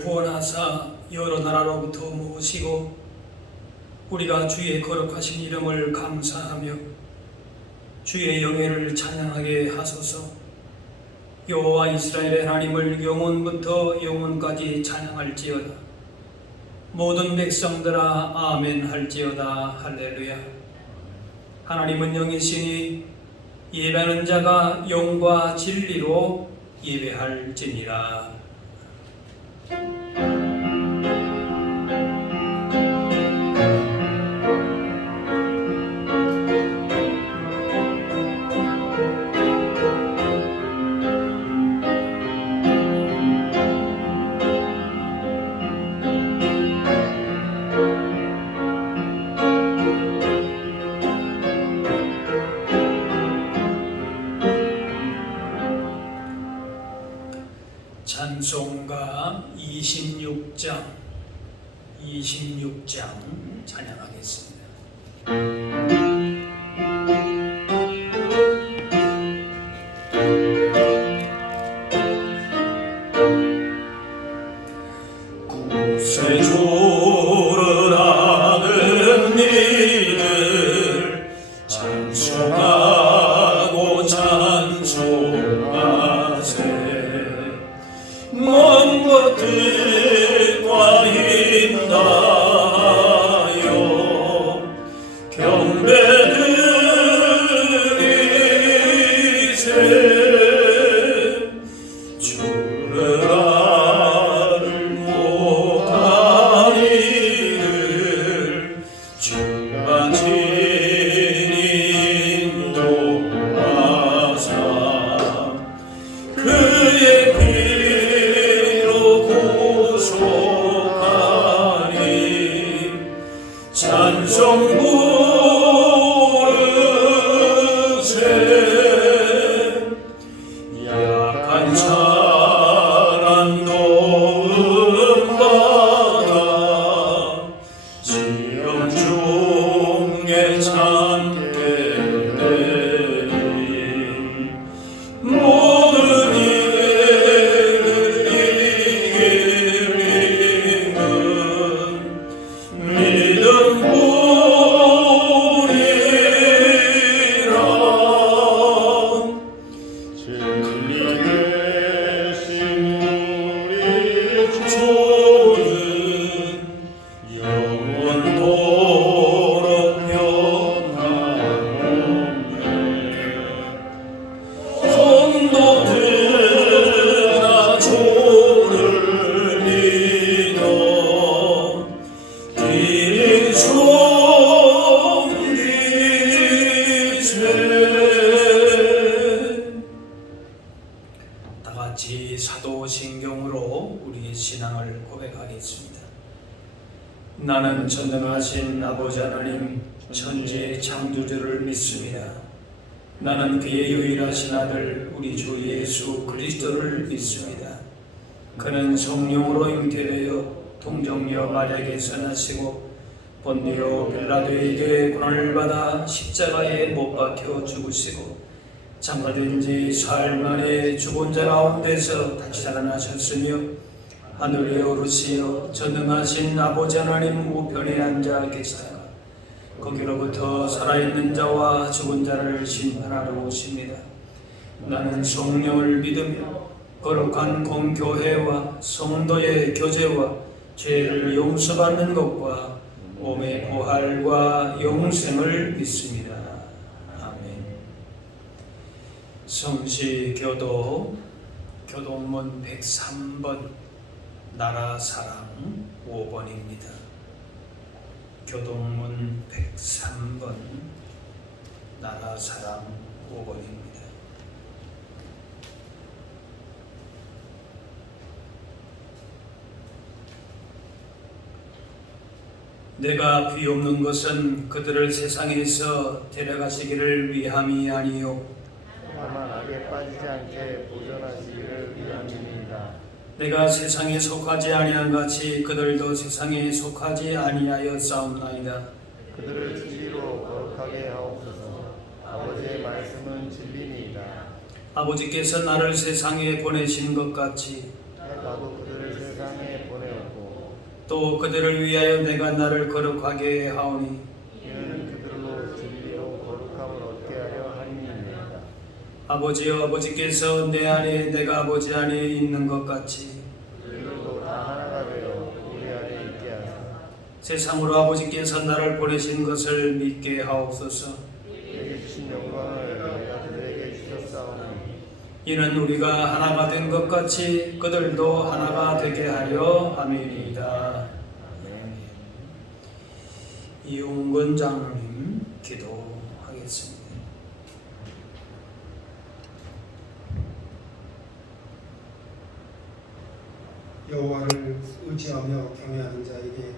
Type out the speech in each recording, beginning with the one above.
구원하사 여러 나라로부터 모으시고 우리가 주의 거룩하신 이름을 감사하며 주의 영예를 찬양하게 하소서. 여호와 이스라엘의 하나님을 영원부터 영원까지 찬양할지어다. 모든 백성들아 아멘 할지어다. 할렐루야. 하나님은 영이시니 예배하는 자가 영과 진리로 예배할지니라. 찬송가 26장 찬양하겠습니다. 구세주를 아는 이들 찬송하고 찬송하세. 먼 것들과 힘다하여 경배드리세. 주를 알목한 이들 주가 인도하사 그의 피로 구속하니 찬송 부르세. 약한 사람도 음받아 지엄 중에 참게 되니 모든 일을 이기는 믿음 뿐이라. 진리 되신 우리 주는 영원토록 변함없네. 성도들아 주를 믿어 길이 섬기세. 다같이 사도신경으로 우리의 신앙을 고백하겠습니다. 나는 전능하신 아버지 하나님 천지의 창조주를 믿습니다. 나는 그의 유일하신 아들 우리 주 예수 그리스도를 믿습니다. 그는 성령으로 잉태되어 동정녀 마리아에게서 나시고 본디오 빌라도에게 고난을 받아 십자가에 못 박혀 죽으시고 장사된 지 사흘 만에 죽은 자 가운데서 다시 살아나셨으며 하늘에 오르시어 전능하신 아버지 하나님 우편에 앉아 계시다가 거기로부터 살아있는 자와 죽은 자를 심판하러 오십니다. 나는 성령을 믿으며 거룩한 공교회와 성도의 교제와 죄를 용서받는 것과 몸의 부활과 영생을 믿습니다. 아멘. 성시교도 교동문 103번 나라사랑 5번입니다. 교동문 103번 나라사랑 5번입니다. 내가 비옵는 것은 그들을 세상에서 데려가시기를 위함이 아니요 다만 악에 빠지지 않게 보존하시기를 위함입니다. 내가 세상에 속하지 아니한 같이 그들도 세상에 속하지 아니하였사옵나이다. 그들을 진리로 거룩하게 하옵소서. 아버지의 말씀은 진리니이다. 아버지께서 나를 세상에 보내신 것 같이 나도 그들을 세상에 또 그들을 위하여 내가 나를 거룩하게 하오니 이는 그들로 진리로 거룩함을 얻게 하려 함이니이다. 아버지여 아버지께서 내 안에 내가 아버지 안에 있는 것 같이 그들도 다 하나가 되어 우리 안에 있게 하사 세상으로 아버지께서 나를 보내신 것을 믿게 하옵소서. 내게 주신 영광을 내가 그들에게 주셨사오니 이는 우리가 하나가 된 것 같이 그들도 하나가 되게 하려 함이니이다. 아멘. 이용근 장로님 기도하겠습니다. 여호와를 의지하며 경외하는 자에게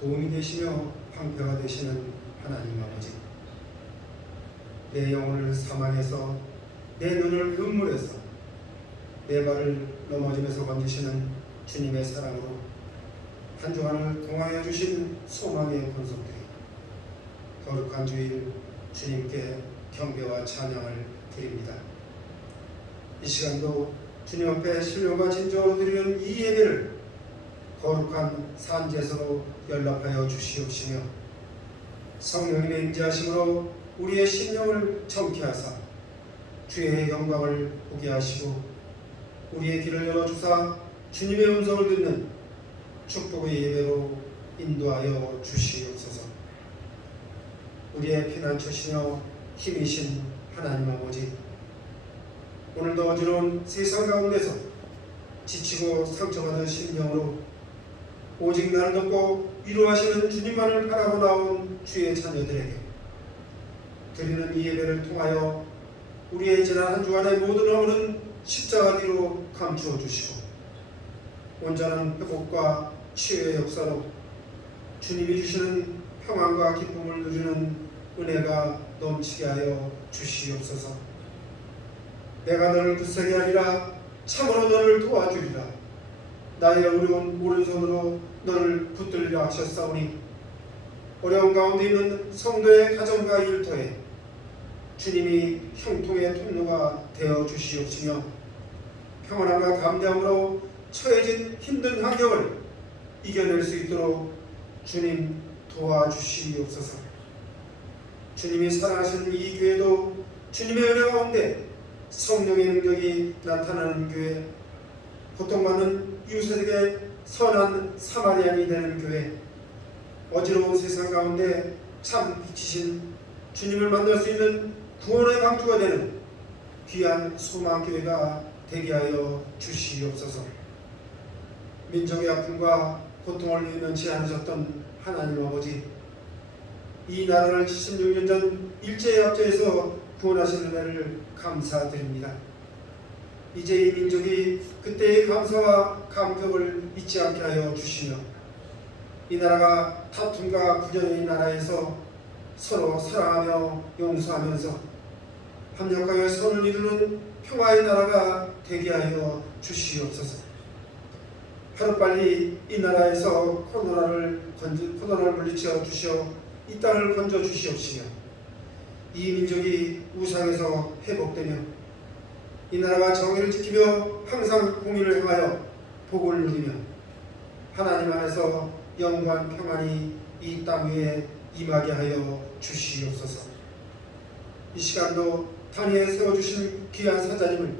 도움이 되시며 방패가 되시는 하나님 아버지, 내 영혼을 사망해서 내 눈을 눈물에서 내 발을 넘어짐에서 건지시는 주님의 사랑으로 한 주간을 통하여 주신 소망의 권속들이 거룩한 주일 주님께 경배와 찬양을 드립니다. 이 시간도 주님 앞에 신령과 진정으로 드리는 이 예배를 거룩한 산제사로 연락하여 주시옵시며 성령님의 임재하심으로 우리의 심령을 정케하사 주의 영광을 보게 하시고 우리의 길을 열어주사 주님의 음성을 듣는 축복의 예배로 인도하여 주시옵소서. 우리의 피난처시며 힘이신 하나님 아버지, 오늘도 어지러운 세상 가운데서 지치고 상처받은 심령으로 오직 나를 돕고 위로하시는 주님만을 바라고 나온 주의 자녀들에게 드리는 이 예배를 통하여 우리의 지난 한 주간의 모든 허물은 십자가 뒤로 감추어 주시고 온전한 회복과 치유의 역사로 주님이 주시는 평안과 기쁨을 누리는 은혜가 넘치게 하여 주시옵소서. 내가 너를 굳세게 하리라. 참으로 너를 도와주리라. 나의 어려운 오른손으로 너를 붙들리라 하셨사오니 어려운 가운데 있는 성도의 가정과 일터에 주님이 형통의 통로가 되어 주시옵시며 평안함과 감사함으로 처해진 힘든 환경을 이겨낼 수 있도록 주님 도와주시옵소서. 주님이 사랑하시는 이 교회도 주님의 은혜 가운데 성령의 능력이 나타나는 교회, 고통받는 이웃에게 선한 사마리안이 되는 교회, 어지러운 세상 가운데 참 빛이신 주님을 만날 수 있는 구원의 방주가 되는 귀한 소망교회가 되게 하여 주시옵소서. 민족의 아픔과 고통을 면치 않으셨던 하나님 아버지, 이 나라를 76년 전 일제의 압제에서 구원하신 은혜를 감사드립니다. 이제 이 민족이 그때의 감사와 감격을 잊지 않게 하여 주시며 이 나라가 다툼과 구전의 나라에서 서로 사랑하며 용서하면서 합력하여 선을 이루는 평화의 나라가 되게 하여 주시옵소서. 하루빨리 이 나라에서 코로나를 물리쳐 주시어 이 땅을 건져 주시옵시며 이 민족이 우상에서 회복되며 이 나라가 정의를 지키며 항상 공의를 행하여 복을 누리며 하나님 안에서 영원한 평안이 이 땅 위에 임하게 하여 주시옵소서. 이 시간도 단위에 세워주신 귀한 사자님을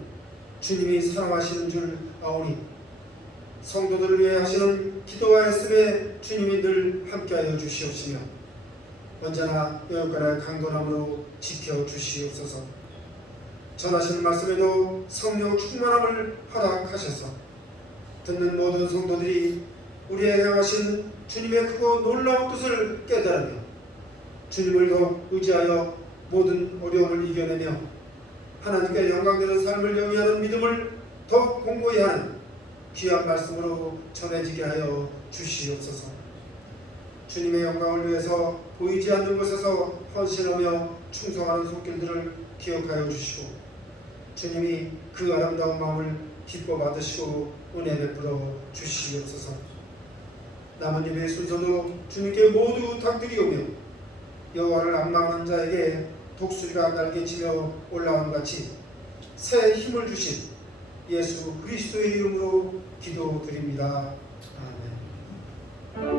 주님이 사랑하시는 줄 아오니 성도들을 위해 하시는 기도와 애씀에 주님이 늘 함께하여 주시옵시며 언제나 여호와의 강건함으로 지켜주시옵소서. 전하시는 말씀에도 성령 충만함을 허락하셔서 듣는 모든 성도들이 우리에게 향하신 주님의 크고 놀라운 뜻을 깨달으며 주님을 더욱 의지하여 모든 어려움을 이겨내며 하나님께 영광되는 삶을 영위하는 믿음을 더욱 공고히 하는 귀한 말씀으로 전해지게 하여 주시옵소서. 주님의 영광을 위해서 보이지 않는 곳에서 헌신하며 충성하는 손길들을 기억하여 주시고 주님이 그 아름다운 마음을 기뻐 받으시고 은혜 베풀어 주시옵소서. 남은 예배 순서도 주님께 모두 부탁드리오며 여호와를 앙망하는 자에게 독수리가 날개치며 올라온 같이 새 힘을 주신 예수 그리스도의 이름으로 기도드립니다. 아멘. 오늘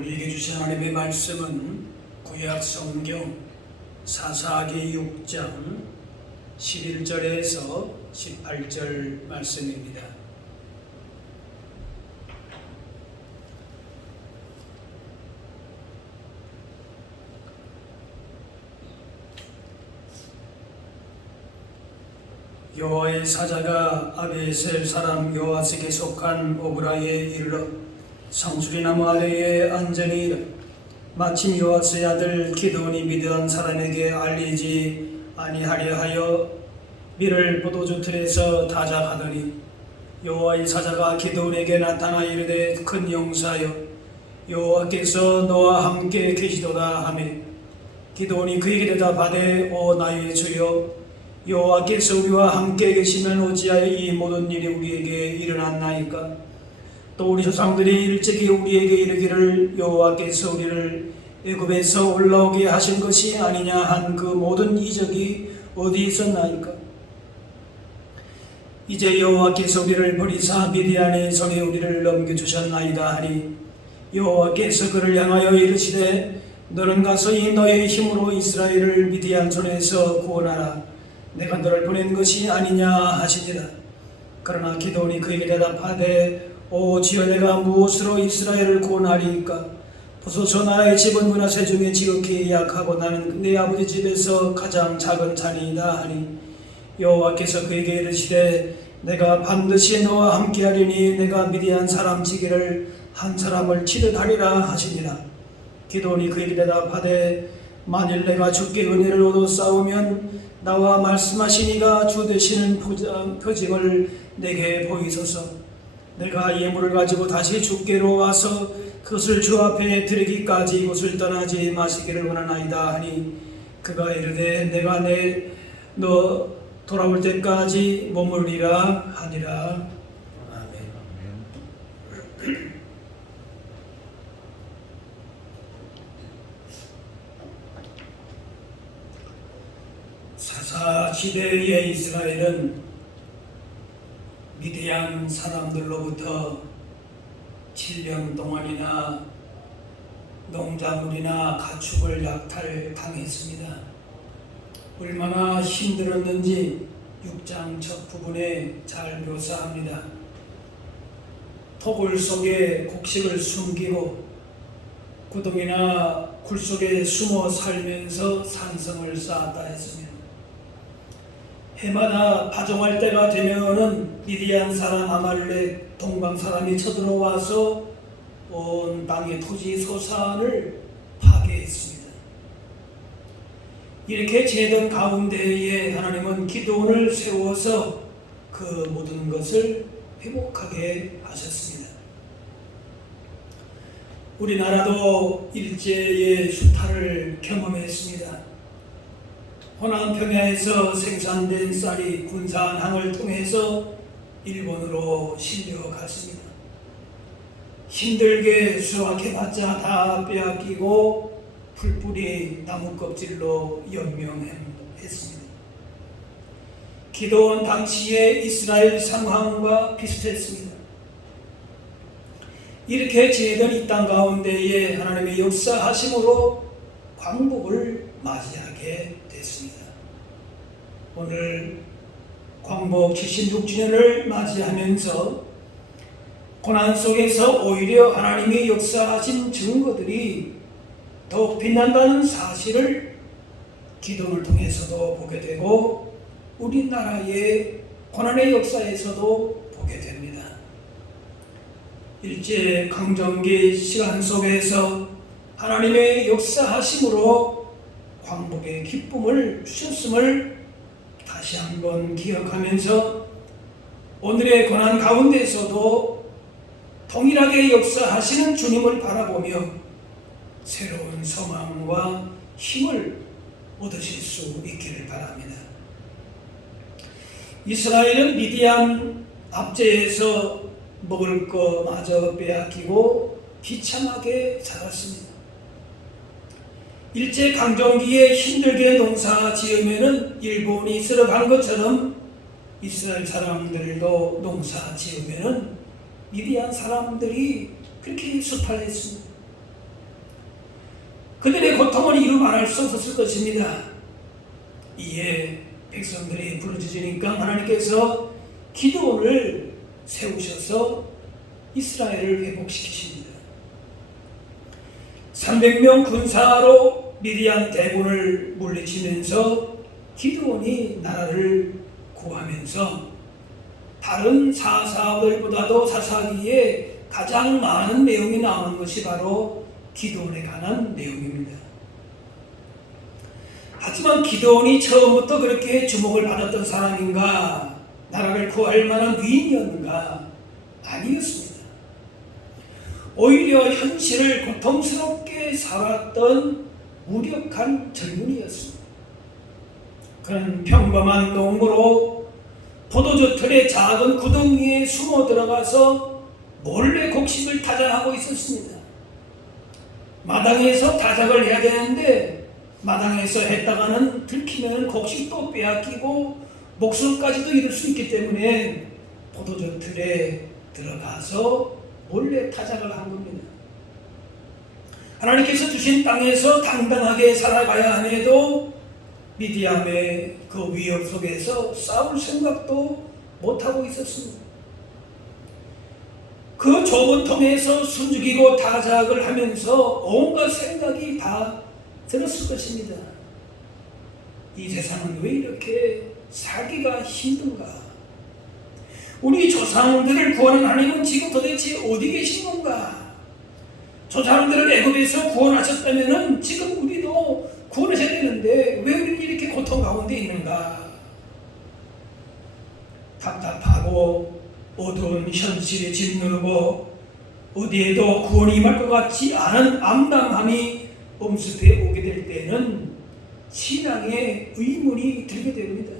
우리에게 주신 하나님의 말씀은 구약 성경 사사기 6장 11절에서 18절 말씀입니다. 여호와의 사자가 아비에셀 사람 요아스에게 속한 오브라에 이르러 상수리나무 아래에 앉으니 마침 요아스의 아들 기드온이 미디안 사람에게 알리지 아니하려 하여 밀을 포도주 틀에서 타작하더니 여호와의 사자가 기드온에게 나타나 이르되 큰 용사여 여호와께서 너와 함께 계시도다 하며 기드온이 그에게 대답하되 오 나의 주여 여호와께서 우리와 함께 계시면 어찌하여 이 모든 일이 우리에게 일어났나이까 또 우리 조상들이 일찍이 우리에게 이르기를 여호와께서 우리를 애굽에서 올라오게 하신 것이 아니냐 한 그 모든 이적이 어디 있었나이까 이제 여호와께서 우리를 버리사 미디안의 손에 우리를 넘겨주셨나이다 하니 여호와께서 그를 향하여 이르시되 너는 가서 이 너의 힘으로 이스라엘을 미디안 손에서 구원하라 내가 너를 보낸 것이 아니냐 하시니라. 그러나 기드온이 그에게 대답하되 오 주여 내가 무엇으로 이스라엘을 구원하리이까 보소서 나의 집은 문화세 중에 지극히 약하고 나는 내 아버지 집에서 가장 작은 자니이다 하니 여호와께서 그에게 이르시되 내가 반드시 너와 함께하리니 내가 미디안 사람 치기를 한 사람을 치듯 하리라 하시니라. 기드온이 그에게 대답하되 만일 내가 주께 은혜를 얻어 싸우면 나와 말씀하시니가 주 되시는 표징을 내게 보이소서. 내가 예물을 가지고 다시 주께로 와서 그것을 주 앞에 드리기까지 이곳을 떠나지 마시기를 원하나이다 하니 그가 이르되 내가 너 돌아올 때까지 머무르리라 하니라. 아멘. 사사 시대의 이스라엘은 미디안 사람들로부터 7년 동안이나 농작물이나 가축을 약탈당했습니다. 얼마나 힘들었는지 6장 첫 부분에 잘 묘사합니다. 토굴 속에 곡식을 숨기고 구덩이나 굴 속에 숨어 살면서 산성을 쌓았다 했으며 해마다 파종할 때가 되면은 미디안 사람 아말렉 동방 사람이 쳐들어와서 온 땅의 토지 소산을 파괴했습니다. 이렇게 지내던 가운데에 하나님은 기드온을 세워서 그 모든 것을 회복하게 하셨습니다. 우리나라도 일제의 수탈을 경험했습니다. 호남 평야에서 생산된 쌀이 군산항을 통해서 일본으로 실려갔습니다. 힘들게 수확해봤자 다 빼앗기고 풀뿌리 나무 껍질로 연명했습니다. 기드온 당시의 이스라엘 상황과 비슷했습니다. 이렇게 지내던 이 땅 가운데에 하나님의 역사하심으로 광복을 맞이하게 됐습니다. 오늘 광복 76주년을 맞이하면서 고난 속에서 오히려 하나님의 역사하신 증거들이 더욱 빛난다는 사실을 기도를 통해서도 보게 되고 우리나라의 고난의 역사에서도 보게 됩니다. 일제 강점기 시간 속에서 하나님의 역사하심으로 광복의 기쁨을 주셨음을 다시 한번 기억하면서 오늘의 고난 가운데서도 동일하게 역사하시는 주님을 바라보며 새로운 소망과 힘을 얻으실 수 있기를 바랍니다. 이스라엘은 미디안 압제에서 먹을 거마저 빼앗기고 비참하게 살았습니다. 일제강점기에 힘들게 농사 지으면은 일본이 쓰러간 것처럼 이스라엘 사람들도 농사 지으면은 미디안 사람들이 그렇게 수탈했습니다. 그들의 고통을 이루 말할 수 없었을 것입니다. 이에 백성들이 부르짖으니까 하나님께서 기드온을 세우셔서 이스라엘을 회복시키십니다. 300명 군사로 미디안 대군을 물리치면서 기드온이 나라를 구하면서 다른 사사들보다도 사사기에 가장 많은 내용이 나오는 것이 바로 기드온에 관한 내용입니다. 하지만 기드온이 처음부터 그렇게 주목을 받았던 사람인가, 나라를 구할 만한 위인이었는가? 아니었습니다. 오히려 현실을 고통스럽게 살았던 무력한 젊은이였습니다. 그는 평범한 농부로 포도주 틀의 작은 구덩이에 숨어 들어가서 몰래 곡식을 타작하고 있었습니다. 마당에서 타작을 해야 되는데 마당에서 했다가는 들키면 곡식도 빼앗기고 목숨까지도 잃을 수 있기 때문에 포도주 틀에 들어가서 몰래 타작을 한 겁니다. 하나님께서 주신 땅에서 당당하게 살아가야 함에도 미디안의 그 위협 속에서 싸울 생각도 못하고 있었습니다. 그 좁은 통에서 숨죽이고 타작을 하면서 온갖 생각이 다 들었을 것입니다. 이 세상은 왜 이렇게 살기가 힘든가? 우리 조상들을 구하는 하나님은 지금 도대체 어디 계신 건가? 조상들을 애굽에서 구원하셨다면 지금 우리도 구원하셔야 되는데 왜 우리는 이렇게 고통 가운데 있는가? 답답하고 어두운 현실에 짓누르고 어디에도 구원이 임할 것 같지 않은 암담함이 엄습해 오게 될 때는 신앙의 의문이 들게 됩니다.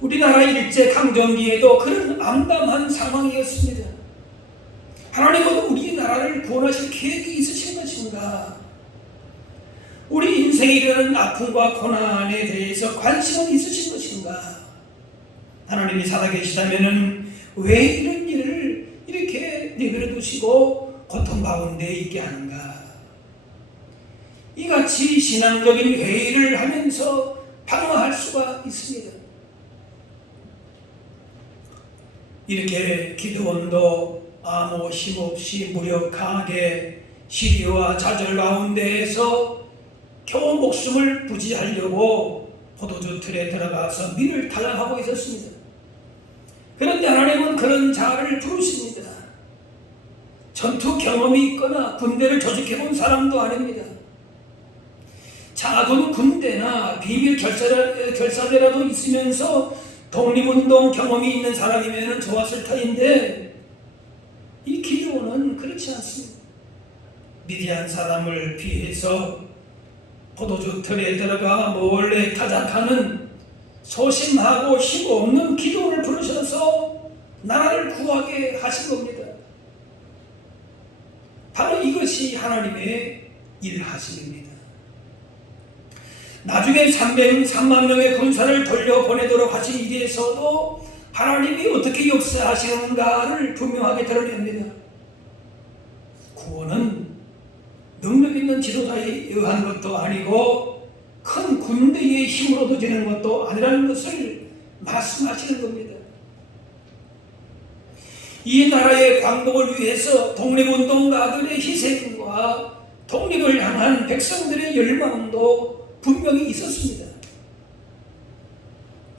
우리나라 일제강점기에도 그런 암담한 상황이었습니다. 하나님은 우리나라를 구원하실 계획이 있으신 것인가? 우리 인생에 이르는 아픔과 고난에 대해서 관심은 있으신 것인가? 하나님이 살아계시다면 왜 이런 일을 이렇게 내버려 두시고 고통 가운데 있게 하는가? 이같이 신앙적인 회의를 하면서 방어할 수가 있습니다. 이렇게 기드온도 아무 힘없이 무력하게 시리와 좌절 가운데에서 겨우 목숨을 부지하려고 포도주 틀에 들어가서 밀을 타작하고 있었습니다. 그런데 하나님은 그런 자를 부르십니다. 전투 경험이 있거나 군대를 조직해본 사람도 아닙니다. 작은 군대나 비밀 결사대라도 있으면서 독립운동 경험이 있는 사람이면 좋았을 터인데 이 기드온은 그렇지 않습니다. 미디안 사람을 피해서 포도주 틀에 들어가 몰래 타작하는 소심하고 힘없는 기도를 부르셔서 나라를 구하게 하신 겁니다. 바로 이것이 하나님의 일하심입니다. 나중에 300만 명의 군사를 돌려보내도록 하신 일에서도 하나님이 어떻게 역사하시는가를 분명하게 드러냅니다. 구원은 능력 있는 지도자에 의한 것도 아니고 큰 군대의 힘으로도 되는 것도 아니라는 것을 말씀하시는 겁니다. 이 나라의 광복을 위해서 독립운동가들의 희생과 독립을 향한 백성들의 열망도 분명히 있었습니다.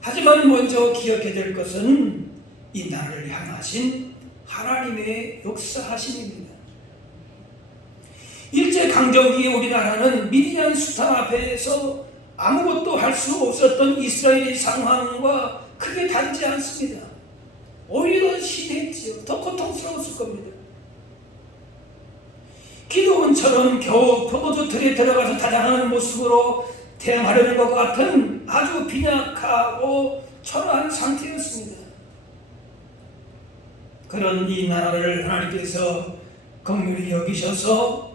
하지만 먼저 기억해야 될 것은 이 나라를 향하신 하나님의 역사하심입니다. 일제강점기에 우리나라는 미디안 수탈 앞에서 아무것도 할 수 없었던 이스라엘의 상황과 크게 다르지 않습니다. 오히려 더 심했지요. 더 고통스러웠을 겁니다. 기드온처럼 겨우 포도주 틀에 들어가서 타작하는 모습으로 대응하려는 것 같은 아주 빈약하고 초라한 상태였습니다. 그런 이 나라를 하나님께서 긍휼히 여기셔서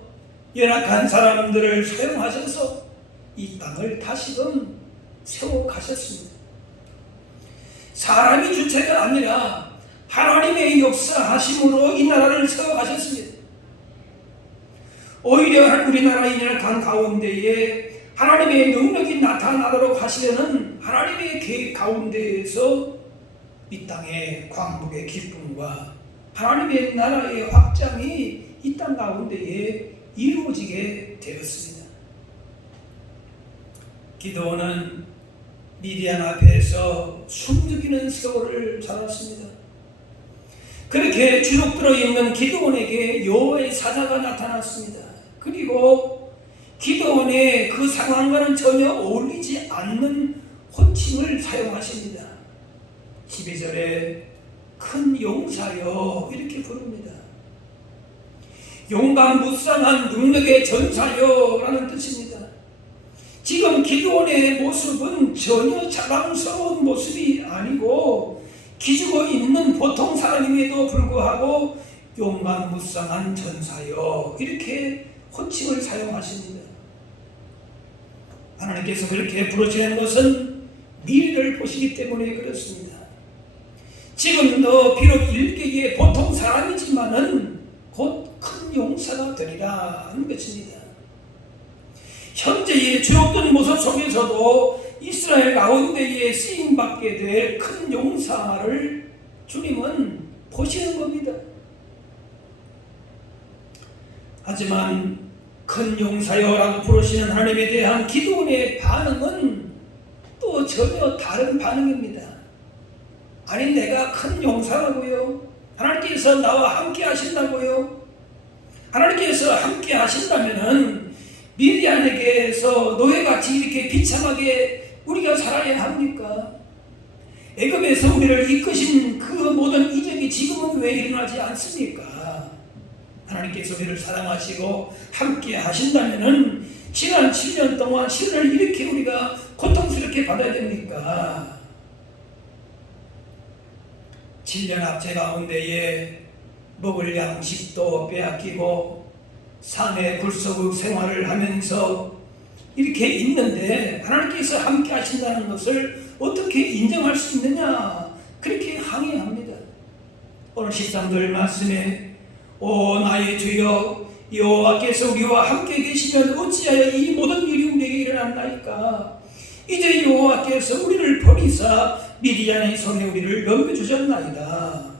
연약한 사람들을 사용하셔서 이 땅을 다시금 세워가셨습니다. 사람이 주체가 아니라 하나님의 역사하심으로 이 나라를 세워가셨습니다. 오히려 우리나라 이 연약한 가운데에 하나님의 능력이 나타나도록 하시려는 하나님의 계획 가운데에서 이 땅의 광복의 기쁨과 하나님의 나라의 확장이 이 땅 가운데에 이루어지게 되었습니다. 기드온은 미디안 앞에서 숨죽이는 세월을 살았습니다. 그렇게 주눅들어 있는 기드온에게 여호와의 사자가 나타났습니다. 그리고 기드온의 그 상황과는 전혀 어울리지 않는 호칭을 사용하십니다. 12절에 큰 용사여 이렇게 부릅니다. 용감무쌍한 능력의 전사여 라는 뜻입니다. 지금 기드온의 모습은 전혀 자랑스러운 모습이 아니고 기죽어 있는 보통 사람임에도 불구하고 용감무쌍한 전사여 이렇게 호칭을 사용하십니다. 하나님께서 그렇게 부르시는 것은 미래를 보시기 때문에 그렇습니다. 지금도 비록 일개의 보통 사람이지만은 곧 큰 용사가 되리라 하는 것입니다. 현재의 주옥된 모습 속에서도 이스라엘 가운데에 쓰임받게 될 큰 용사를 주님은 보시는 겁니다. 하지만 큰 용사여라고 부르시는 하나님에 대한 기드온의 반응은 또 전혀 다른 반응입니다. 아니 내가 큰 용사라고요? 하나님께서 나와 함께 하신다고요? 하나님께서 함께 하신다면은 미디안에게서 노예같이 이렇게 비참하게 우리가 살아야 합니까? 애굽에서 우리를 이끄신 그 모든 이적이 지금은 왜 일어나지 않습니까? 하나님께서 우리를 사랑하시고 함께 하신다면은 지난 7년 동안 시련을 이렇게 우리가 고통스럽게 받아야 됩니까? 7년 합체 가운데에 먹을 양식도 빼앗기고 산의 굴소국 생활을 하면서 이렇게 있는데 하나님께서 함께 하신다는 것을 어떻게 인정할 수 있느냐 그렇게 항의합니다. 오늘 13절 말씀에 오 나의 주여 여호와께서 우리와 함께 계시면 어찌하여 이 모든 일이 우리에게 일어났나이까. 이제 여호와께서 우리를 버리사 미디안의 손에 우리를 넘겨주셨나이다.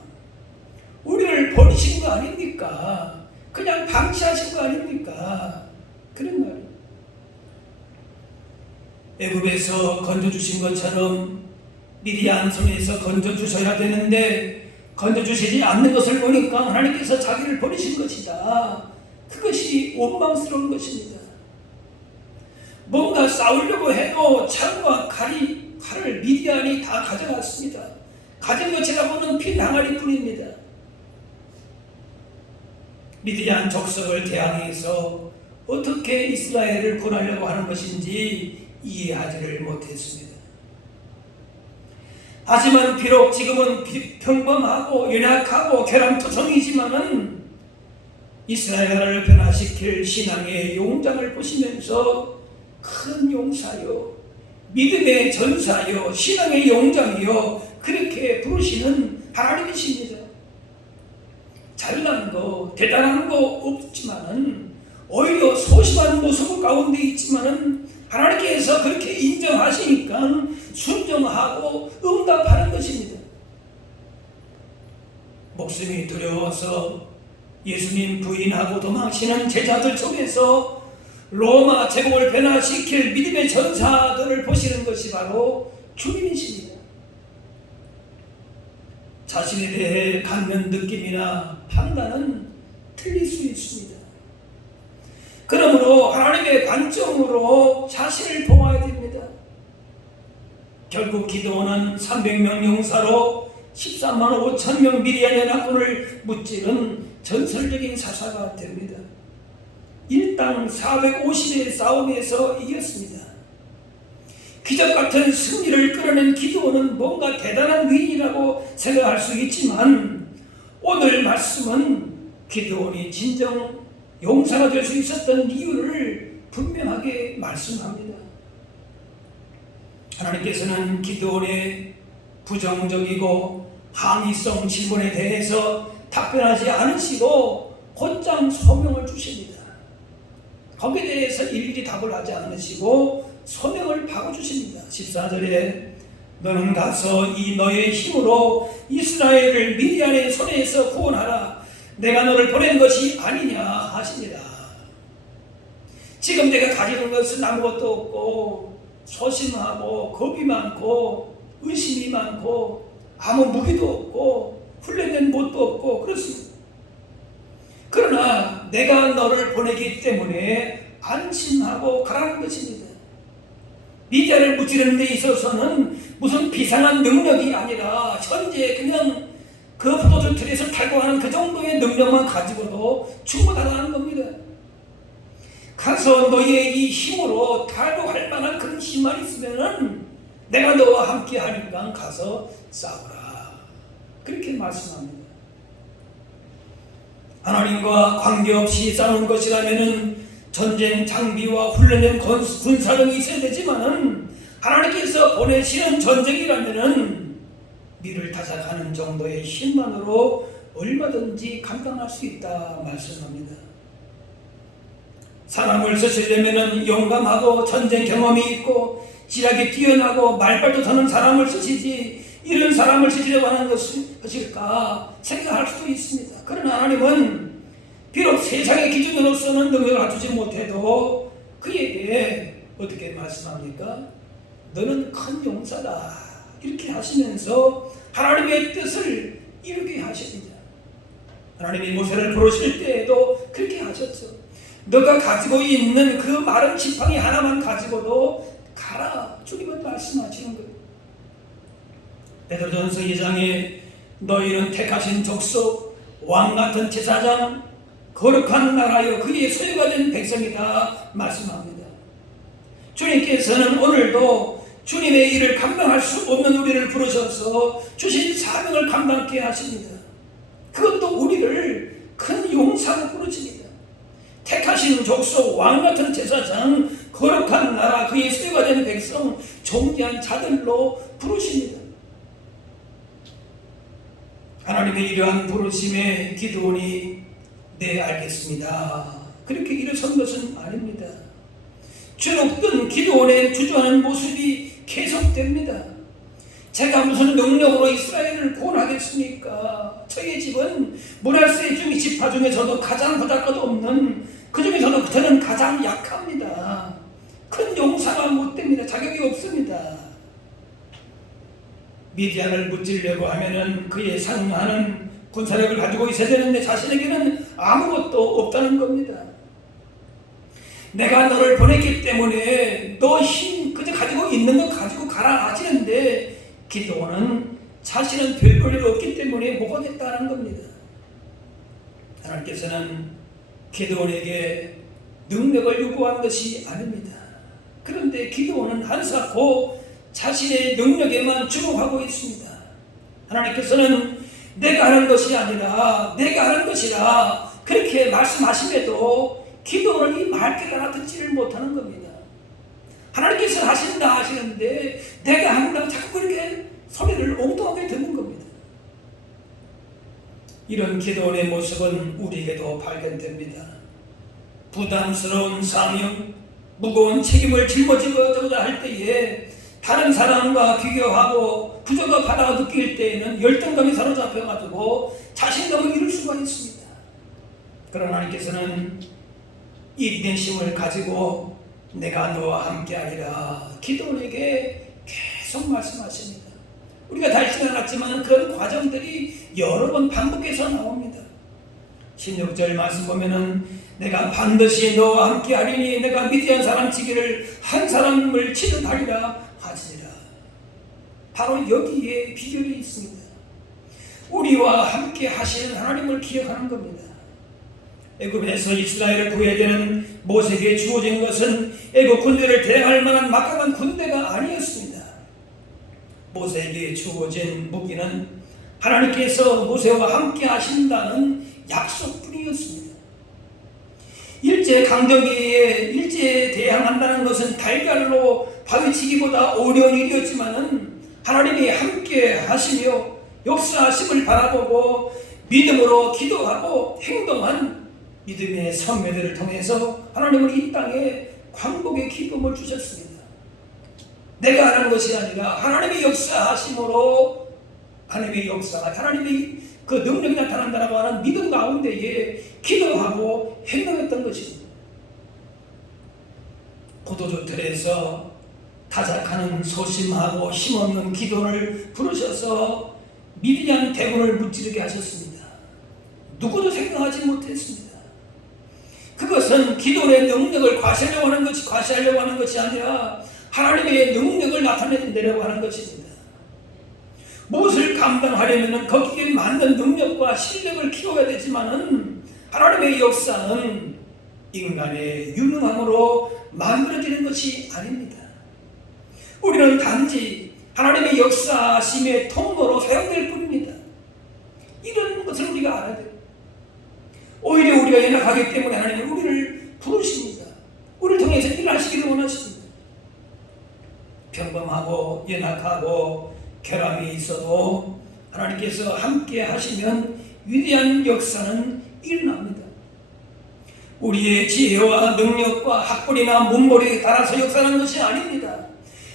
우리를 버리신 거 아닙니까? 그냥 방치하신 거 아닙니까? 그런 말이에요. 애굽에서 건져주신 것처럼 미디안 손에서 건져주셔야 되는데 건져주시지 않는 것을 보니까 하나님께서 자기를 버리신 것이다. 그것이 원망스러운 것입니다. 뭔가 싸우려고 해도 창과 칼을 미디안이 다 가져갔습니다. 가진 것 제가 보는 핀 항아리 뿐입니다. 미디안 족속을 대항해서 어떻게 이스라엘을 구하려고 하는 것인지 이해하지를 못했습니다. 하지만 비록 지금은 평범하고 연약하고 결함투성이지만은 이스라엘을 변화시킬 신앙의 용장을 보시면서 큰 용사요, 믿음의 전사요, 신앙의 용장이요 그렇게 부르시는 하나님이십니다. 잘난 거, 대단한 거 없지만은 오히려 소심한 모습 가운데 있지만은 하나님께서 그렇게 인정하시니까 순종하고 응답하는 것입니다. 목숨이 두려워서 예수님 부인하고 도망치는 제자들 속에서 로마 제국을 변화시킬 믿음의 전사들을 보시는 것이 바로 주님이십니다. 자신에 대해 갖는 느낌이나 판단은 틀릴 수 있습니다. 그러므로 하나님의 관점으로 자신을 보아야 됩니다. 결국 기드온은 300명 용사로 13만 5천 명 미디안 연합군을 무찌른 전설적인 사사가 됩니다. 일당 450의 싸움에서 이겼습니다. 기적 같은 승리를 끌어낸 기드온은 뭔가 대단한 위인이라고 생각할 수 있지만 오늘 말씀은 기드온이 진정 용사가 될 수 있었던 이유를 분명하게 말씀합니다. 하나님께서는 기드온의 부정적이고 항의성 질문에 대해서 답변하지 않으시고 곧장 소명을 주십니다. 거기에 대해서 일일이 답을 하지 않으시고 소명을 박아주십니다. 14절에 너는 가서 이 너의 힘으로 이스라엘을 미디안의 손에서 구원하라. 내가 너를 보낸 것이 아니냐 하십니다. 지금 내가 가지는 것은 아무것도 없고 소심하고 겁이 많고 의심이 많고 아무 무기도 없고 훈련된 못도 없고 그렇습니다. 그러나 내가 너를 보내기 때문에 안심하고 가라는 것입니다. 미디안을 무찌르는 데 있어서는 무슨 비상한 능력이 아니라 현재 그냥 그 포도주 틀에서 탈거하는 그 정도의 능력만 가지고도 충분하다는 겁니다. 가서 너의 이 힘으로 탈거할 만한 그런 힘만 있으면은 내가 너와 함께 하니까 가서 싸우라. 그렇게 말씀합니다. 하나님과 관계없이 싸우는 것이라면은 전쟁 장비와 훈련된 군사력이 있어야 되지만은 하나님께서 보내시는 전쟁이라면은 미를 타작하는 정도의 힘만으로 얼마든지 감당할 수 있다 말씀합니다. 사람을 쓰시려면은 용감하고 전쟁 경험이 있고 지략이 뛰어나고 말발도 터는 사람을 쓰시지 이런 사람을 쓰시려고 하는 것일까 생각할 수도 있습니다. 그러나 하나님은 비록 세상의 기준으로서는 능력을 갖추지 못해도 그에게 어떻게 말씀합니까? 너는 큰 용사다 이렇게 하시면서 하나님의 뜻을 이루게 하십니다. 하나님이 모세를 부르실 때에도 그렇게 하셨죠. 너가 가지고 있는 그 마른 지팡이 하나만 가지고도 가라 주님은 말씀하시는 거예요. 베드로전서 2장에 너희는 택하신 족속 왕같은 제사장 거룩한 나라여 그의 소유가 된 백성이다 말씀합니다. 주님께서는 오늘도 주님의 일을 감당할 수 없는 우리를 부르셔서 주신 사명을 감당케 하십니다. 그것도 우리를 큰 용사로 부르십니다. 택하신 족속 왕같은 제사장 거룩한 나라 그의 소유가 된 백성 존귀한 자들로 부르십니다. 하나님의 이러한 부르심에 기드온이 네 알겠습니다 그렇게 일어선 것은 아닙니다. 주눅든 기드온의 주저하는 모습이 계속됩니다. 제가 무슨 능력으로 이스라엘을 구원하겠습니까? 저희 집은 모랄세 중의 지파 중에서도 가장 보잘것도 없는 그 중에서도 저는 가장 약합니다. 큰 용사가 못 됩니다. 자격이 없습니다. 미디안을 무찌르려고 하면은 그에 상응하는 군사력을 가지고 있어야 되는데 자신에게는 아무것도 없다는 겁니다. 내가 너를 보냈기 때문에 너 힘 그저 가지고 있는 거 가지고 가라 하시는데 기드온은 자신은 별 볼일 없기 때문에 못 가겠다는 겁니다. 하나님께서는 기드온에게 능력을 요구한 것이 아닙니다. 그런데 기드온은 한사코 자신의 능력에만 주목하고 있습니다. 하나님께서는 내가 하는 것이 아니라 내가 하는 것이라 그렇게 말씀하심에도 기도를 이 말귀를 알아듣지를 못하는 겁니다. 하나님께서 하신다 하시는데 내가 한다고 자꾸 그렇게 소리를 엉뚱하게 듣는 겁니다. 이런 기도의 모습은 우리에게도 발견됩니다. 부담스러운 사명, 무거운 책임을 짊어지고자 할 때에 다른 사람과 비교하고 부족을 받아 느낄 때에는 열등감이 사로잡혀가지고 자신감을 잃을 수가 있습니다. 그러나 하나님께서는 이 인내심을 가지고 내가 너와 함께하리라 기드온에게 계속 말씀하십니다. 우리가 다시는 않았지만 그런 과정들이 여러 번 반복해서 나옵니다. 16절 말씀 보면은 내가 반드시 너와 함께하리니 내가 미디안 사람 치기를 한 사람을 치듯 하리라 하시니라. 바로 여기에 비결이 있습니다. 우리와 함께 하시는 하나님을 기억하는 겁니다. 애굽에서 이스라엘을 구해야 되는 모세에게 주어진 것은 애굽 군대를 대항할 만한 막강한 군대가 아니었습니다. 모세에게 주어진 무기는 하나님께서 모세와 함께 하신다는 약속뿐이었습니다. 일제 강점기에 일제에 대항한다는 것은 달걀로 바위치기보다 어려운 일이었지만은 하나님이 함께 하시며 역사하심을 바라보고 믿음으로 기도하고 행동한 믿음의 선배들을 통해서 하나님은 이 땅에 광복의 기쁨을 주셨습니다. 내가 하는 것이 아니라 하나님의 역사하심으로 하나님의 그 능력이 나타난다고 하는 믿음 가운데에 기도하고 행동했던 것입니다. 고도조틀에서 타작하는 소심하고 힘없는 기도를 부르셔서 미디안 대군을 무찌르게 하셨습니다. 누구도 생각하지 못했습니다. 그것은 기도의 능력을 과시하려고 하는 것이 아니라 하나님의 능력을 나타내려고 하는 것입니다. 무엇을 감당하려면 거기에 맞는 능력과 실력을 키워야 되지만은 하나님의 역사는 인간의 유능함으로 만들어지는 것이 아닙니다. 우리는 단지 하나님의 역사심의 통로로 사용될 뿐입니다. 이런 것을 우리가 알아야 돼요. 오히려 우리가 연약하기 때문에 하나님은 우리를 부르십니다. 우리를 통해서 일을 하시기를 원하십니다. 평범하고 연약하고 결함이 있어도 하나님께서 함께 하시면 위대한 역사는 일어납니다. 우리의 지혜와 능력과 학벌이나 문머리에 따라서 역사하는 것이 아닙니다.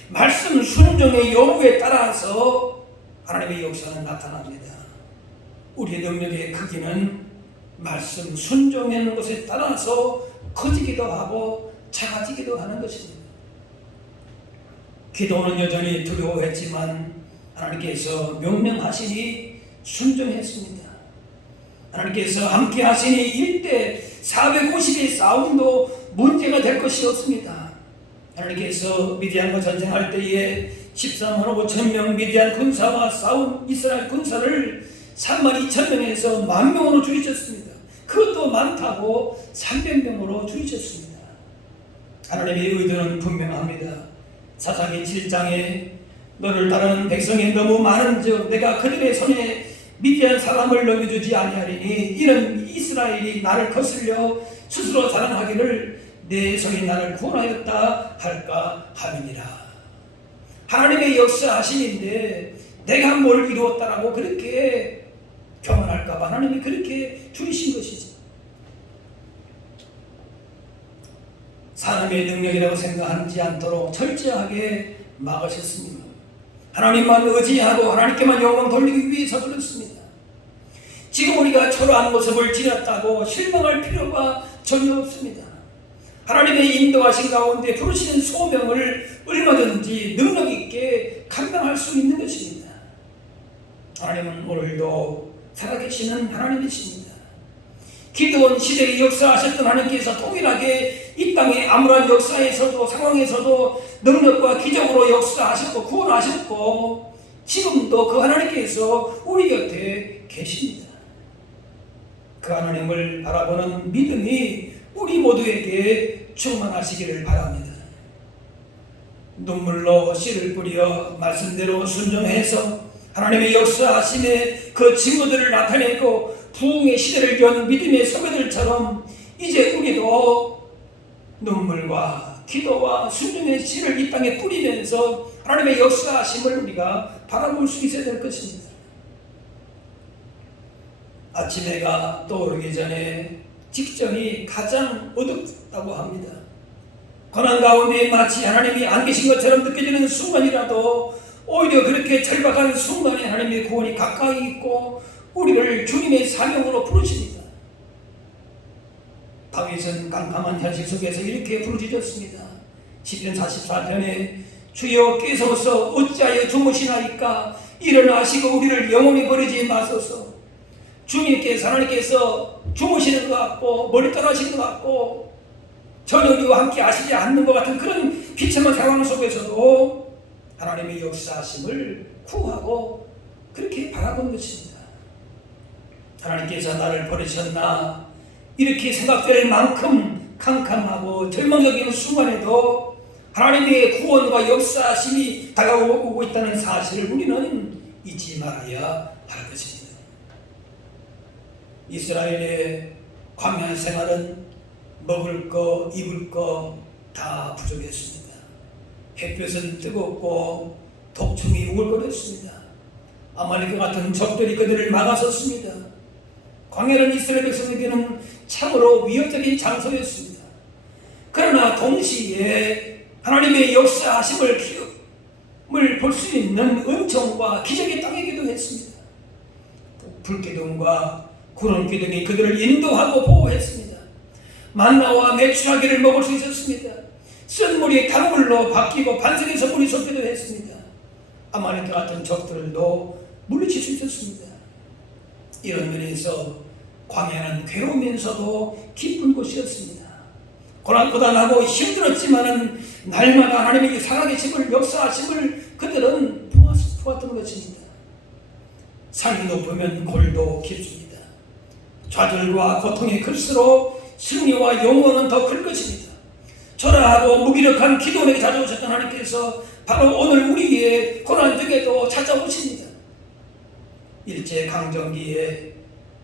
말씀 순종의 요구에 따라서 하나님의 역사는 나타납니다. 우리의 능력의 크기는 말씀 순종하는 것에 따라서 커지기도 하고 작아지기도 하는 것입니다. 기도는 여전히 두려워했지만 하나님께서 명령하시니 순종했습니다. 하나님께서 함께 하시니 1대 450의 싸움도 문제가 될 것이 없습니다. 하나님께서 미디안과 전쟁할 때에 13만 5천 명 미디안 군사와 싸운 이스라엘 군사를 3만 2천 명에서 1만 명으로 줄이셨습니다. 그것도 많다고 300명으로 줄이셨습니다. 하나님의 의도는 분명합니다. 사사기 7장에 너를 따르는 백성이 너무 많은즉 내가 그들의 손에 미디안 사람을 넘겨주지 아니하리니 이는 이스라엘이 나를 거슬려 스스로 자랑하기를 내 손이 나를 구원하였다 할까 함이니라. 하나님의 역사하심인데 내가 뭘 이루었다라고 그렇게 교만할까 봐 하나님이 그렇게 줄이신 것이지. 사람의 능력이라고 생각하지 않도록 철저하게 막으셨습니다. 하나님만 의지하고 하나님께만 영광 돌리기 위해서 그렇습니다. 지금 우리가 초라한 모습을 지녔다고 실망할 필요가 전혀 없습니다. 하나님의 인도하신 가운데 부르시는 소명을 얼마든지 능력 있게 감당할 수 있는 것입니다. 하나님은 오늘도 살아계시는 하나님이십니다. 기드온 시대의 역사하셨던 하나님께서 동일하게 이 땅의 아무런 역사에서도 상황에서도 능력과 기적으로 역사하셨고 구원하셨고 지금도 그 하나님께서 우리 곁에 계십니다. 그 하나님을 바라보는 믿음이 우리 모두에게 충만하시기를 바랍니다. 눈물로 씨를 뿌려 말씀대로 순종해서 하나님의 역사하심의 그 징후들을 나타내고 부흥의 시대를 연 믿음의 선배들처럼 이제 우리도 눈물과 기도와 순종의 씨를 이 땅에 뿌리면서 하나님의 역사하심을 우리가 바라볼 수 있어야 될 것입니다. 아침 해가 떠오르기 전에 직전이 가장 어둡다고 합니다. 고난 가운데 마치 하나님이 안 계신 것처럼 느껴지는 순간이라도 오히려 그렇게 절박한 순간에 하나님의 구원이 가까이 있고 우리를 주님의 사명으로 부르십니다. 다윗은 깜깜한 현실 속에서 이렇게 부르짖었습니다. 시편 44편에 주여 깨서서 어찌하여 주무시나이까 일어나시고 우리를 영원히 버리지 마소서. 주님께서 하나님께서 주무시는 것 같고 멀리 떠나시는 것 같고 전혀 우리와 함께 하시지 않는 것 같은 그런 비참한 상황 속에서도 하나님의 역사하심을 구하고 그렇게 바라본 것입니다. 하나님께서 나를 버리셨나 이렇게 생각될 만큼 캄캄하고 절망적인 순간에도 하나님의 구원과 역사심이 다가오고 있다는 사실을 우리는 잊지 말아야 할 것입니다. 이스라엘의 광야 생활은 먹을 거, 입을 거 다 부족했습니다. 햇볕은 뜨겁고 독충이 우글거렸습니다. 아말렉과 같은 적들이 그들을 막아섰습니다. 광야는 이스라엘 백성에게는 참으로 위협적인 장소였습니다. 그러나 동시에 하나님의 역사하심을 볼 수 있는 은총과 기적의 땅이기도 했습니다. 불기둥과 구름기둥이 그들을 인도하고 보호했습니다. 만나와 메추라기를 먹을 수 있었습니다. 쓴 물이 강물로 바뀌고 반석에서 물이 솟기도 했습니다. 아말렉 같은 적들도 물리칠 수 있었습니다. 이런 면에서 광야는 괴로우면서도 기쁜 곳이었습니다. 고난하고 힘들었지만은 날마다 하나님의 살아계심을 역사하심을 그들은 보았던 것입니다. 산이 높으면 골도 깊습니다. 좌절과 고통이 클수록 승리와 영원은 더 클 것입니다. 초라하고 무기력한 기도원에게 찾아오셨던 하나님께서 바로 오늘 우리의 고난 중에도 찾아오십니다. 일제강점기에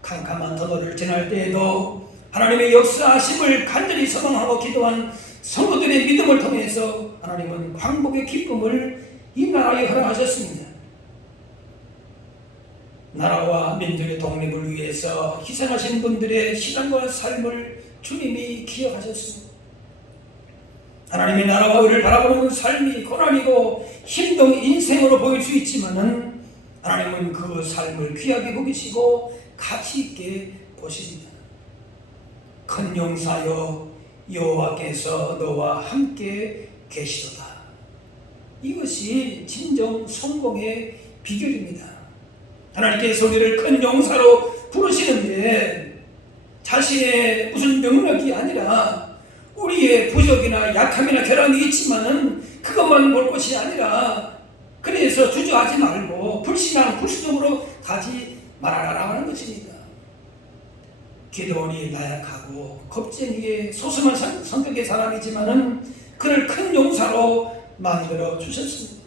캄캄한 터널을 지날 때에도 하나님의 역사하심을 간절히 소망하고 기도한 성도들의 믿음을 통해서 하나님은 광복의 기쁨을 이 나라에 허락하셨습니다. 나라와 민족의 독립을 위해서 희생하신 분들의 시간과 삶을 주님이 기억하셨습니다. 하나님의 나라와 의를 바라보는 삶이 고난이고 힘든 인생으로 보일 수 있지만은 하나님은 그 삶을 귀하게 여기시고 가치 있게 보십니다. 큰 용사여 여호와께서 너와 함께 계시도다. 이것이 진정 성공의 비결입니다. 하나님께서 우리를 큰 용사로 부르시는데 자신의 무슨 능력이 아니라 우리의 부족이나 약함이나 결함이 있지만은 그것만 볼 것이 아니라 그래서 주저하지 말고 불신앙, 불수적으로 가지 말아라 하는 것입니다. 기드온이 나약하고 겁쟁이의 소심한 성격의 사람이지만은 그를 큰 용사로 만들어 주셨습니다.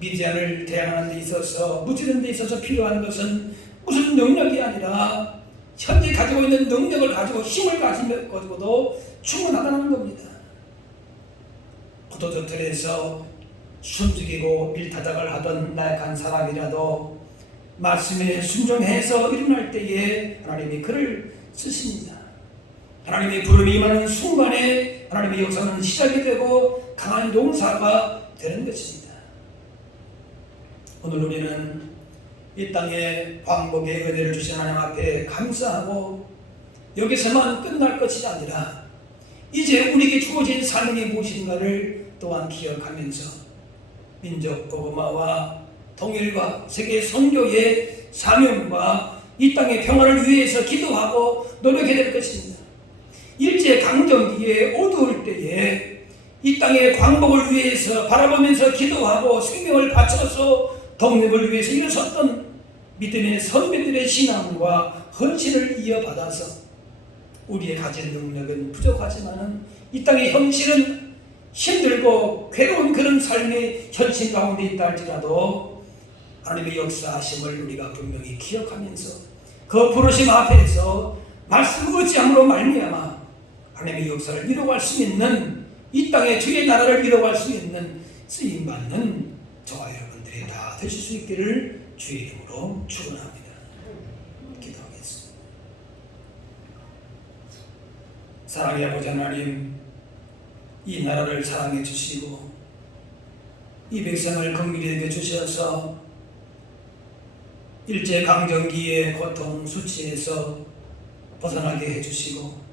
미디안을 대항하는 데 있어서 무찌르는 데 있어서 필요한 것은 무슨 능력이 아니라 현재 가지고 있는 능력을 가지고 힘을 가지고도 충분하다는 겁니다. 포도주틀에서 숨죽이고 밀타작을 하던 나약한 사람이라도 말씀에 순종해서 일어날 때에 하나님이 그를 쓰십니다. 하나님의 부름이 임하는 순간에 하나님의 역사는 시작이 되고 강한 용사가 되는 것입니다. 오늘 우리는 이 땅에 광복의 은혜를 주신 하나님 앞에 감사하고 여기서만 끝날 것이 아니라 이제 우리에게 주어진 삶이 무엇인가를 또한 기억하면서 민족 복음화와 통일과 세계 선교의 사명과 이 땅의 평화를 위해서 기도하고 노력해야 될 것입니다. 일제강점기에 어두울 때에 이 땅의 광복을 위해서 바라보면서 기도하고 생명을 바쳐서 독립을 위해서 일어섰던 믿음의 선배들의 신앙과 헌신을 이어받아서 우리의 가진 능력은 부족하지만은 이 땅의 현실은 힘들고 괴로운 그런 삶의 현실 가운데 있다 할지라도 하나님의 역사하심을 우리가 분명히 기억하면서 그 부르심 앞에서 말씀 의지함으로 말미암아 하나님의 역사를 이뤄갈 수 있는 이 땅의 주의 나라를 이뤄갈 수 있는 쓰임받는 저와 여러분들이 다 되실 수 있기를 주의 이름으로 축원합니다. 기도하겠습니다. 사랑의 아버지 하나님, 이 나라를 사랑해 주시고 이 백성을 긍휼히 여겨 주셔서 일제강점기의 고통 수치에서 벗어나게 해주시고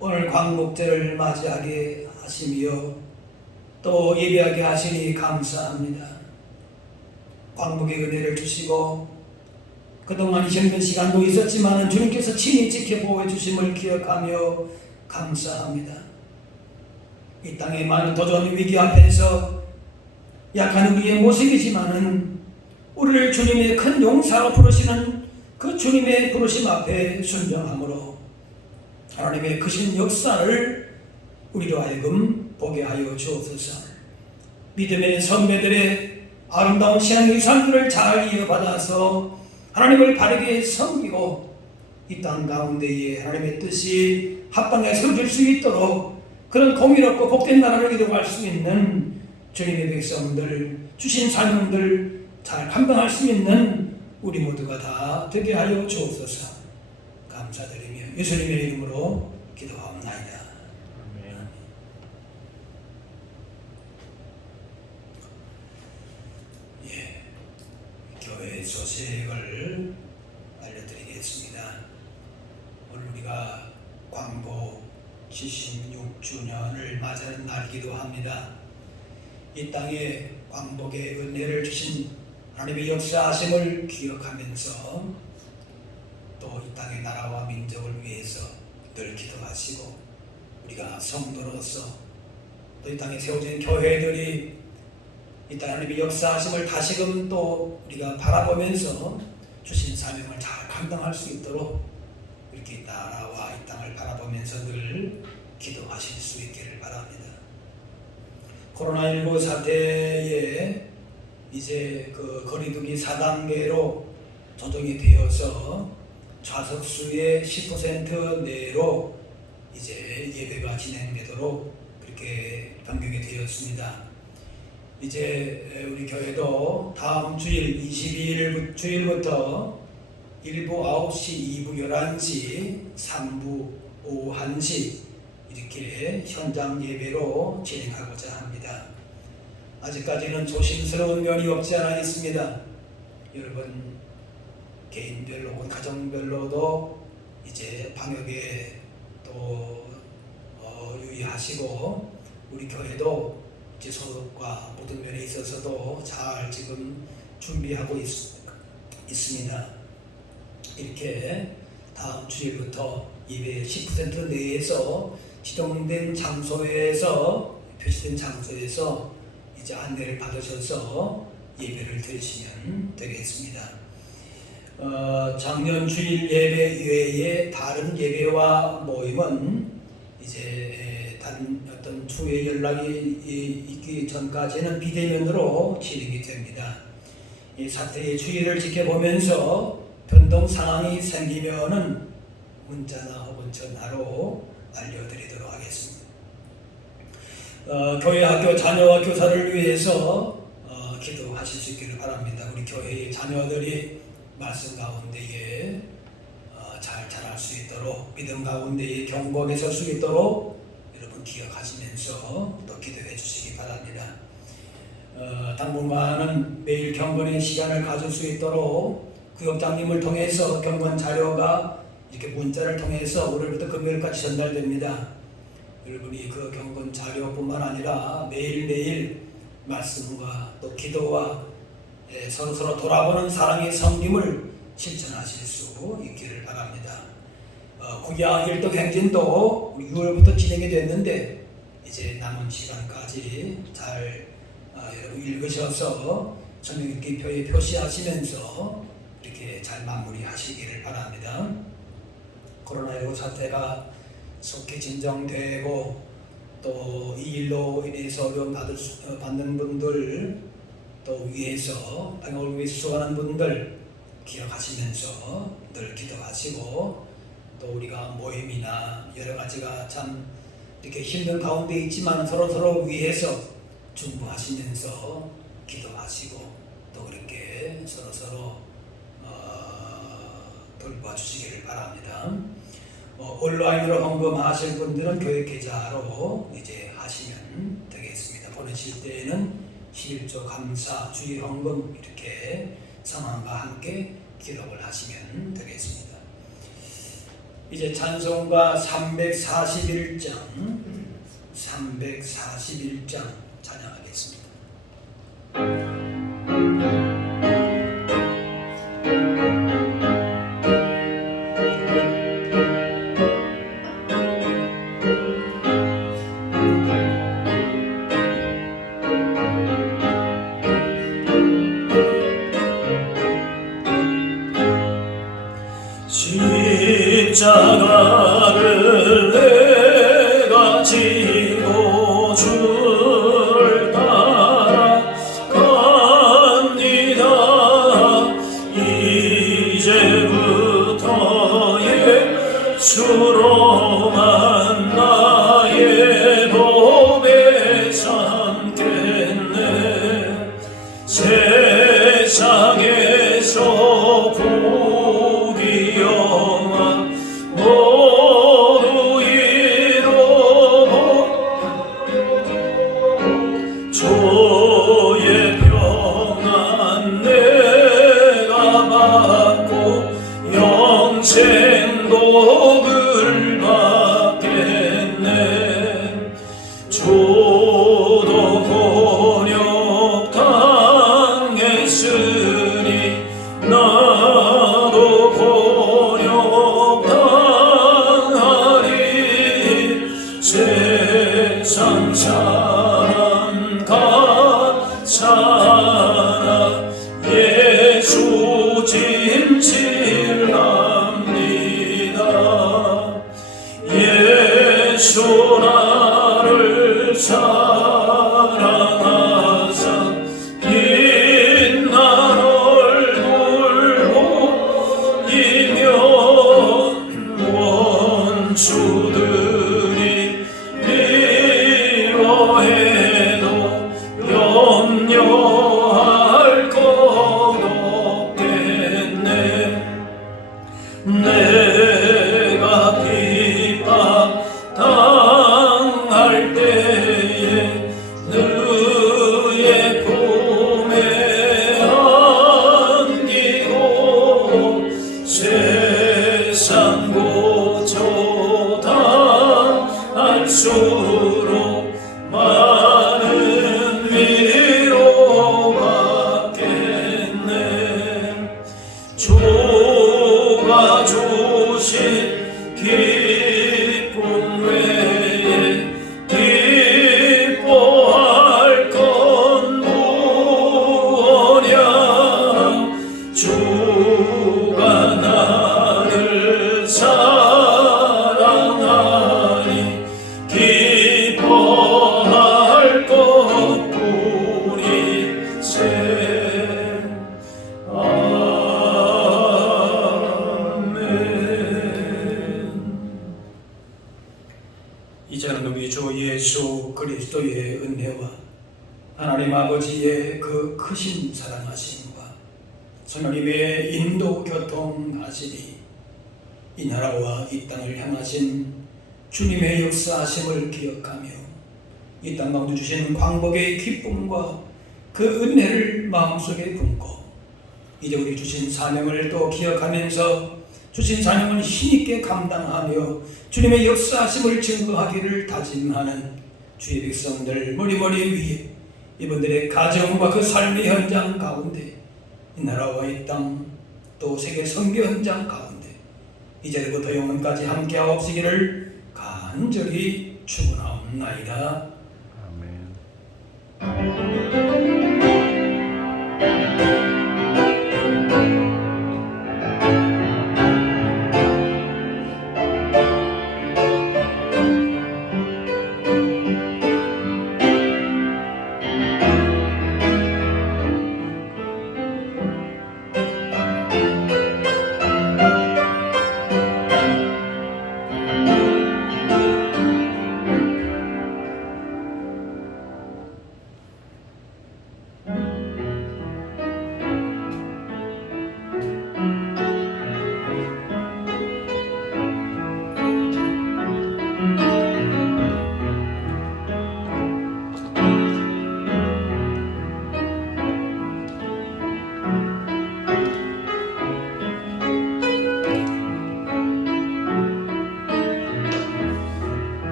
오늘 광복절을 맞이하게 하시며 또 예배하게 하시니 감사합니다. 광복의 은혜를 주시고 그동안 힘든 시간도 있었지만 주님께서 친히 지켜보호 주심을 기억하며 감사합니다. 이 땅의 많은 도전 위기 앞에서 약한 우리의 모습이지만은 우리를 주님의 큰 용사로 부르시는 그 주님의 부르심 앞에 순종함으로 하나님의 크신 역사를 우리로 하여금 보게 하여 주옵소서. 믿음의 선배들의 아름다운 신앙의 삶을 잘 이어받아서 하나님을 바르게 섬기고 이 땅 가운데에 하나님의 뜻이 합당하게 세워질 수 있도록 그런 공의롭고 복된 나라를 이루어갈 수 있는 주님의 백성들, 주신 사명들 잘 감당할 수 있는 우리 모두가 다 되게 하여 주옵소서. 감사드리며 예수님의 이름으로 기도하옵나이다. 아멘. 예, 교회 소식을 알려드리겠습니다. 오늘 우리가 광복 76주년을 맞이하는 날이기도 합니다. 이 땅에 광복의 은혜를 주신 하나님의 역사하심을 기억하면서 또 이 땅의 나라와 민족을 위해서 늘 기도하시고 우리가 성도로서 또 이 땅에 세워진 교회들이 이 땅 하나님의 역사하심을 다시금 또 우리가 바라보면서 주신 사명을 잘 감당할 수 있도록 이렇게 나라와 이 땅을 바라보면서 늘 기도하실 수 있기를 바랍니다. 코로나19 사태에 이제 그 거리두기 4단계로 조정이 되어서 좌석수의 10% 내로 이제 예배가 진행되도록 그렇게 변경이 되었습니다. 이제 우리 교회도 다음 주일 22일 주일부터 1부 9시, 2부 11시, 3부 오후 1시 이렇게 현장 예배로 진행하고자 합니다. 아직까지는 조심스러운 면이 없지 않아 있습니다. 여러분 개인별로 혹은 가정별로도 이제 방역에 또 유의하시고 우리 교회도 이제 소독과 모든 면에 있어서도 잘 지금 준비하고 있습니다. 이렇게 다음 주일부터 예배 10% 내에서 지정된 장소에서 표시된 장소에서 이제 안내를 받으셔서 예배를 드리시면 되겠습니다. 작년 주일 예배 외에 다른 예배와 모임은 이제 다른 어떤 추후에 연락이 있기 전까지는 비대면으로 진행이 됩니다. 이 사태의 추이를 지켜보면서 변동 상황이 생기면은 문자나 혹은 전화로 알려드리도록 하겠습니다. 교회 학교 자녀와 교사를 위해서 기도하실 수 있기를 바랍니다. 우리 교회의 자녀들이 말씀 가운데에 잘 자랄 수 있도록 믿음 가운데에 경고하게 설 수 있도록 여러분 기억하시면서 또 기도해 주시기 바랍니다. 당분간은 매일 경건의 시간을 가질 수 있도록 구역장님을 통해서 경건 자료가 이렇게 문자를 통해서 오늘부터 금요일까지 전달됩니다. 여러분이 그 경건 자료뿐만 아니라 매일매일 말씀과 또 기도와 서로 돌아보는 사랑의 섬김을 실천하실 수 있기를 바랍니다. 구약 일독 행진도 6월부터 진행이 됐는데 이제 남은 시간까지 잘 여러분 읽으셔서 성경 읽기표에 표시하시면서 이렇게 잘 마무리하시기를 바랍니다. 코로나19 사태가 속히 진정되고 또 이 일로 인해서 어려움 받는 분들 또 위에서 방역을 위해 수고하는 분들 기억하시면서 늘 기도하시고 또 우리가 모임이나 여러 가지가 참 이렇게 힘든 가운데 있지만 서로 위해서 중보하시면서 기도하시고 또 그렇게 서로 돌봐주시기를 바랍니다. 온라인으로 헌금하실 분들은 교회 계좌로 이제 하시면 되겠습니다. 보내실 때에는 11조 감사, 주일 헌금 이렇게 상황과 함께 기록을 하시면 되겠습니다. 이제 찬송가 341장 찬양하겠습니다. 십자가를 내가 지고 주를 따라갑니다. 이제부터 예수로만 나의 법에 삼겠네. 세상에서 복이 영화 모두 이루고 주의 평안 내가 받고 영생 복을 받겠네. 주도 곤욕 당했으니 나도 곤욕 당하리. 세상 사람 가사나 예수 진실합니다. 예수 나를 사랑하사 빛난 얼굴 보이며 원수들이 미워해도 염려할 것 없겠네. 내가 핍박 당할 때에 너의 품에 안기고 세상 고초 당할수록 많은 위로 받겠네. 주가 주신 기쁨 외에 기뻐할 건 무엇냐. 주가 나를 사랑하니 기뻐할 것뿐이세. 이제는 우리 주 예수 그리스도의 은혜와 하나님 아버지의 그 크신 사랑하심과 성령님의 인도 교통하심이 이 나라와 이 땅을 향하신 주님의 역사하심을 기억하며 이 땅 가운데 주신 광복의 기쁨과 그 은혜를 마음속에 품고 이제 우리 주신 사명을 또 기억하면서 주신 사명을 힘있게 감당하며 주님의 역사하심을 증거하기를 다짐하는 주의 백성들 머리머리 위에 이분들의 가정과 그 삶의 현장 가운데 이 나라와 이 땅 또 세계 선교 현장 가운데 이제부터 영원까지 함께하옵시기를 간절히 축원하옵나이다. 아멘.